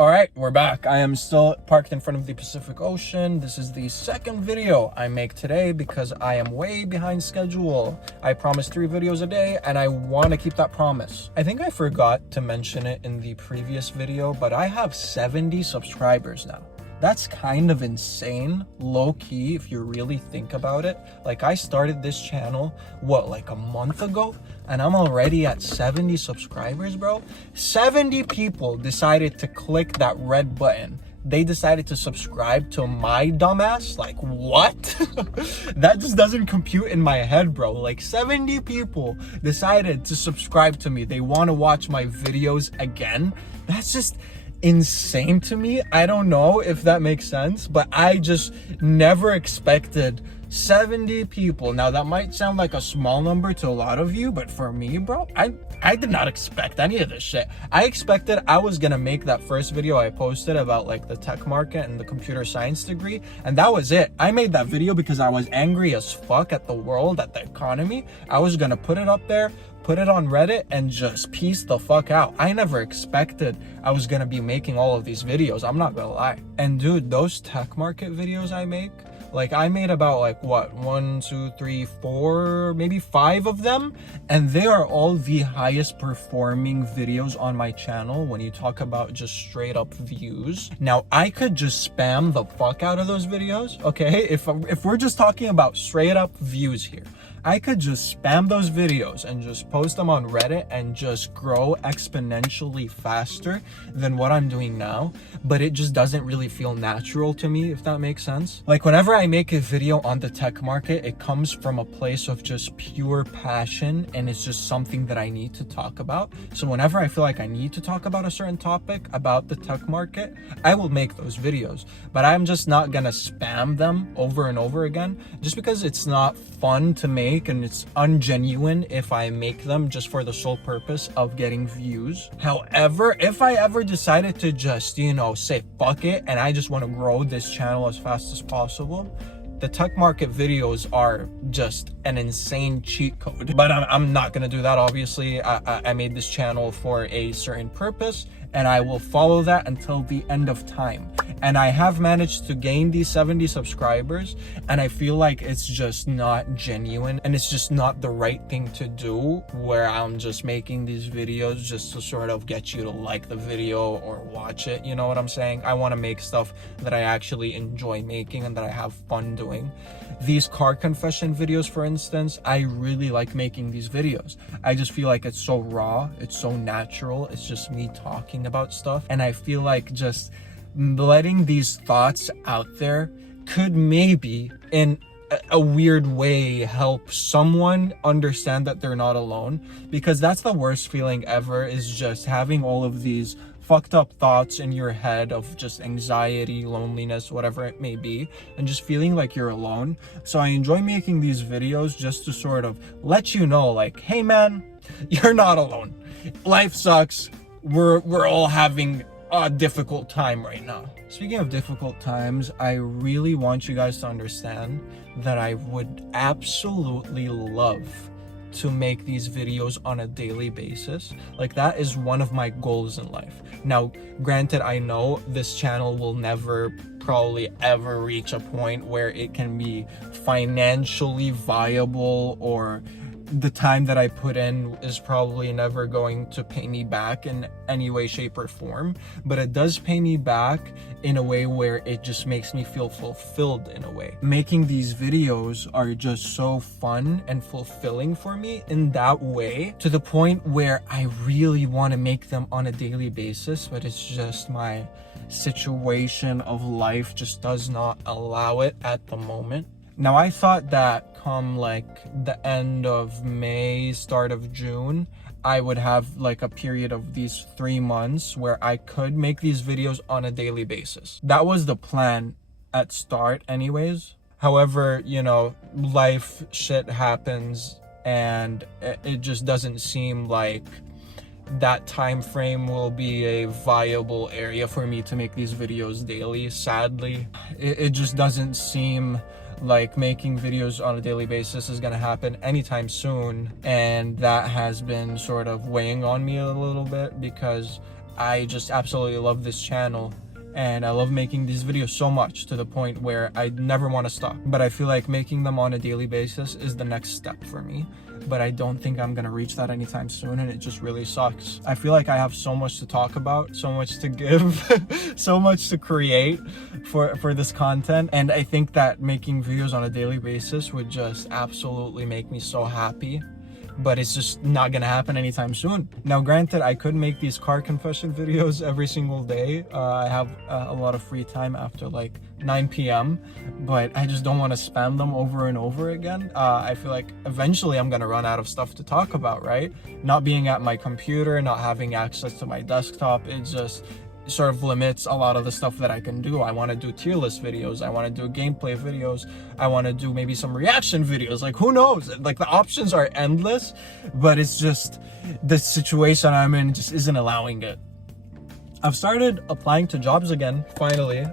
All right, we're back. I am still parked in front of the Pacific Ocean. This is the second video I make today because I am way behind schedule. I promised 3 videos a day and I want to keep that promise. I think I forgot to mention it in the previous video, but I have 70 subscribers now. That's kind of insane, low-key, if you really think about it. Like, I started this channel, like a month ago? And I'm already at 70 subscribers, bro. 70 people decided to click that red button. They decided to subscribe to my dumbass? Like, what? That just doesn't compute in my head, bro. Like, 70 people decided to subscribe to me. They want to watch my videos again. That's just insane to me. I don't know if that makes sense, but I just never expected 70 people. Now that might sound like a small number to a lot of you, but for me, bro, I did not expect any of this shit. I expected I was gonna make that first video I posted about like the tech market and the computer science degree, and that was it. I made that video because I was angry as fuck at the world, at the economy. I was gonna put it up there, put it on Reddit, and just peace the fuck out. I never expected I was gonna be making all of these videos, I'm not gonna lie. And dude, those tech market videos I make, like I made about like what, 1, 2, 3, 4, maybe 5 of them, and they are all the highest performing videos on my channel when you talk about just straight up views. Now I could just spam the fuck out of those videos, okay? If we're just talking about straight up views here, I could just spam those videos and just post them on Reddit and just grow exponentially faster than what I'm doing now, but it just doesn't really feel natural to me, if that makes sense. Like whenever I make a video on the tech market, it comes from a place of just pure passion, and it's just something that I need to talk about. So whenever I feel like I need to talk about a certain topic about the tech market, I will make those videos, but I'm just not gonna spam them over and over again just because it's not fun to make and it's ungenuine if I make them just for the sole purpose of getting views. However, if I ever decided to just, say fuck it and I just want to grow this channel as fast as possible, the tech market videos are just an insane cheat code. But I'm not gonna do that, obviously. I made this channel for a certain purpose, and I will follow that until the end of time. And I have managed to gain these 70 subscribers, and I feel like it's just not genuine, and it's just not the right thing to do, where I'm just making these videos just to sort of get you to like the video or watch it, you know what I'm saying? I want to make stuff that I actually enjoy making and that I have fun doing. These car confession videos, for instance, I really like making these videos. I just feel like it's so raw, it's so natural, it's just me talking about stuff, and I feel like just letting these thoughts out there could maybe in a weird way help someone understand that they're not alone, because that's the worst feeling ever, is just having all of these fucked up thoughts in your head of just anxiety, loneliness, whatever it may be, and just feeling like you're alone. So I enjoy making these videos just to sort of let you know, like, hey man, you're not alone. Life sucks. We're all having a difficult time right now. Speaking of difficult times, I really want you guys to understand that I would absolutely love to make these videos on a daily basis. Like, that is one of my goals in life. Now, granted, I know this channel will never probably ever reach a point where it can be financially viable, or the time that I put in is probably never going to pay me back in any way, shape, or form, but it does pay me back in a way where it just makes me feel fulfilled in a way. Making these videos are just so fun and fulfilling for me in that way, to the point where I really want to make them on a daily basis, but it's just my situation of life just does not allow it at the moment. Now, I thought that come like the end of May, start of June, I would have like a period of these 3 months where I could make these videos on a daily basis. That was the plan at start anyways. However, life shit happens, and it just doesn't seem like that time frame will be a viable area for me to make these videos daily. Sadly, it just doesn't seem like making videos on a daily basis is gonna happen anytime soon, and that has been sort of weighing on me a little bit, because I just absolutely love this channel. And I love making these videos so much to the point where I never want to stop. But I feel like making them on a daily basis is the next step for me. But I don't think I'm gonna reach that anytime soon, and it just really sucks. I feel like I have so much to talk about, so much to give, so much to create for this content. And I think that making videos on a daily basis would just absolutely make me so happy. But it's just not gonna happen anytime soon. Now, granted, I could make these car confession videos every single day. I have a lot of free time after like 9 p.m. but I just don't want to spam them over and over again. I feel like eventually I'm gonna run out of stuff to talk about, right? Not being at my computer, not having access to my desktop, it just sort of limits a lot of the stuff that I can do. I want to do tier list videos, I want to do gameplay videos, I want to do maybe some reaction videos, like who knows, like the options are endless, but it's just the situation I'm in just isn't allowing it. I've started applying to jobs again, finally.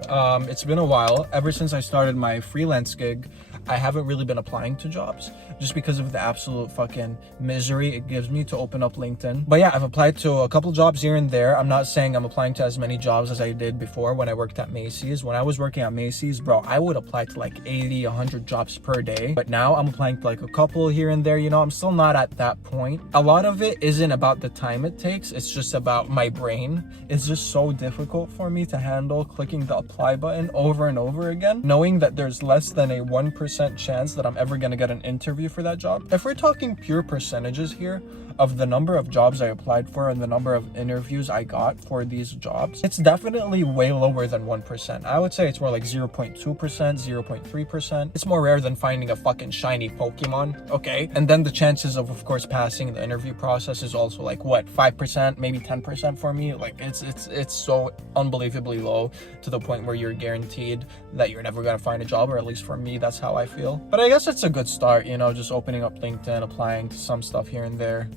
It's been a while. Ever since I started my freelance gig, I haven't really been applying to jobs just because of the absolute fucking misery it gives me to open up LinkedIn. But yeah, I've applied to a couple jobs here and there. I'm not saying I'm applying to as many jobs as I did before when I worked at Macy's. When I was working at Macy's, bro, I would apply to like 80, 100 jobs per day. But now I'm applying to like a couple here and there. You know, I'm still not at that point. A lot of it isn't about the time it takes. It's just about my brain. It's just so difficult for me to handle clicking the apply button over and over again, knowing that there's less than a 1% chance that I'm ever gonna get an interview for that job. If we're talking pure percentages here of the number of jobs I applied for and the number of interviews I got for these jobs, it's definitely way lower than 1%. I would say it's more like 0.2%, 0.3%. It's more rare than finding a fucking shiny Pokemon, okay? And then the chances of course, passing the interview process is also like, what, 5%, maybe 10% for me? Like, it's so unbelievably low to the point where you're guaranteed that you're never gonna find a job, or at least for me, that's how I feel. But I guess it's a good start, you know, just opening up LinkedIn, applying to some stuff here and there.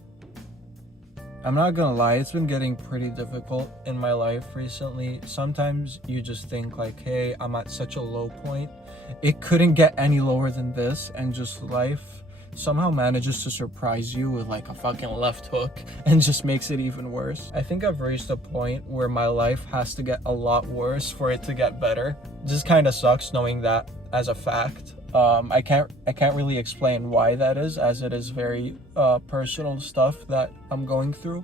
I'm not gonna lie, it's been getting pretty difficult in my life recently. Sometimes you just think like, hey, I'm at such a low point. It couldn't get any lower than this, and just life somehow manages to surprise you with like a fucking left hook and just makes it even worse. I think I've reached a point where my life has to get a lot worse for it to get better. It just kind of sucks knowing that as a fact. I can't really explain why that is, as it is very personal stuff that I'm going through.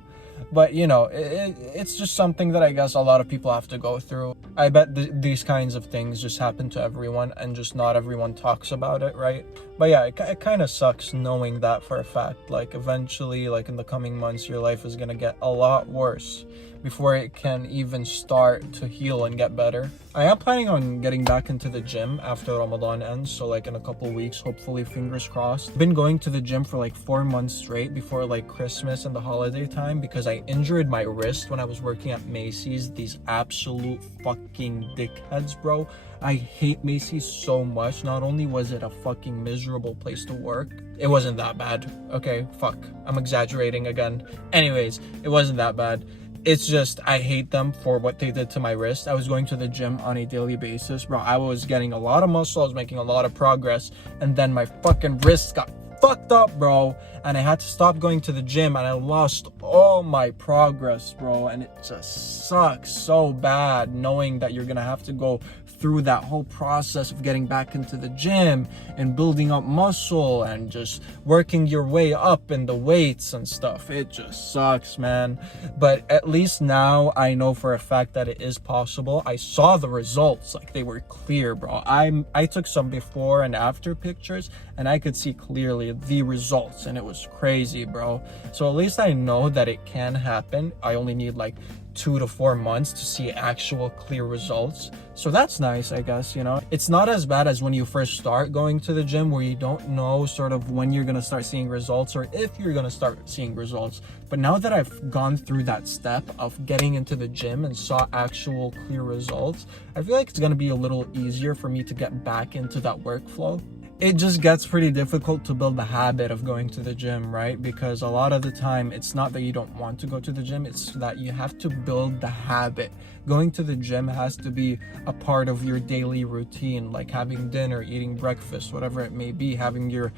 But you know, it's just something that I guess a lot of people have to go through. I bet these kinds of things just happen to everyone, and just not everyone talks about it, right? But yeah, it kind of sucks knowing that for a fact. Like eventually, like in the coming months, your life is gonna get a lot worse before it can even start to heal and get better. I am planning on getting back into the gym after Ramadan ends, so like in a couple weeks, hopefully, fingers crossed. I've been going to the gym for like 4 months straight before like Christmas and the holiday time because I injured my wrist when I was working at Macy's. These absolute fucking dickheads, bro. I hate Macy's so much. Not only was it a fucking miserable place to work, it wasn't that bad. Okay, fuck, I'm exaggerating again. Anyways, it wasn't that bad. It's just, I hate them for what they did to my wrist. I was going to the gym on a daily basis, bro. I was getting a lot of muscle, I was making a lot of progress, and then my fucking wrist got fucked up, bro, and I had to stop going to the gym, and I lost all my progress, bro. And it just sucks so bad knowing that you're gonna have to go through that whole process of getting back into the gym and building up muscle and just working your way up in the weights and stuff. It just sucks, man. But at least now I know for a fact that it is possible. I saw the results, like they were clear, bro. I took some before and after pictures, and I could see clearly the results, and it was crazy, bro. So at least I know that it can happen. I only need like 2 to 4 months to see actual clear results. So that's nice, I guess, you know. It's not as bad as when you first start going to the gym, where you don't know sort of when you're gonna start seeing results or if you're gonna start seeing results. But now that I've gone through that step of getting into the gym and saw actual clear results, I feel like it's gonna be a little easier for me to get back into that workflow. it just gets pretty difficult to build the habit of going to the gym, right? Because a lot of the time, it's not that you don't want to go to the gym, it's that you have to build the habit. Going to the gym has to be a part of your daily routine, like having dinner, eating breakfast, whatever it may be, having your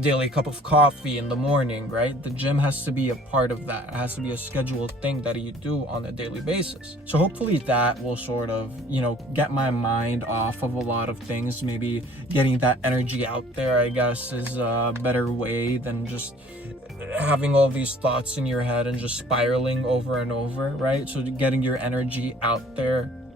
daily cup of coffee in the morning, right? The gym has to be a part of that. It has to be a scheduled thing that you do on a daily basis. So hopefully that will sort of, get my mind off of a lot of things. Maybe getting that energy out there, I guess, is a better way than just having all these thoughts in your head and just spiraling over and over, right? So getting your energy out there.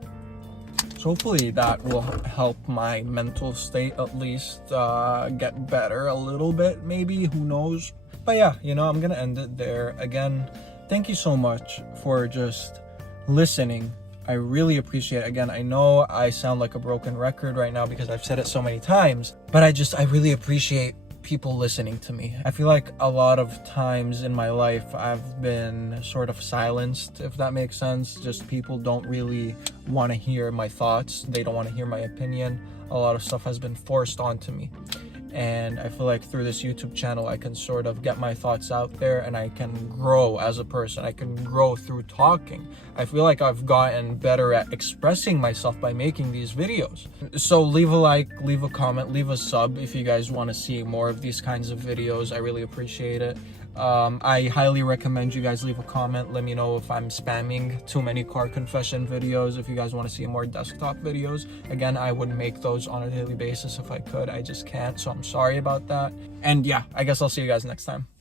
So hopefully that will help my mental state at least get better a little bit, maybe, who knows. But yeah, I'm gonna end it there. Again, thank you so much for just listening. I really appreciate it. Again, I know I sound like a broken record right now because I've said it so many times, but I really appreciate people listening to me. I feel like a lot of times in my life I've been sort of silenced, if that makes sense. Just people don't really want to hear my thoughts. They don't want to hear my opinion. A lot of stuff has been forced onto me. And I feel like through this YouTube channel, I can sort of get my thoughts out there and I can grow as a person. I can grow through talking. I feel like I've gotten better at expressing myself by making these videos. So leave a like, leave a comment, leave a sub if you guys want to see more of these kinds of videos. I really appreciate it. I highly recommend you guys leave a comment. Let me know if I'm spamming too many car confession videos. If you guys want to see more desktop videos, again, I would make those on a daily basis if I could. I just can't, so I'm sorry about that. And yeah, I guess I'll see you guys next time.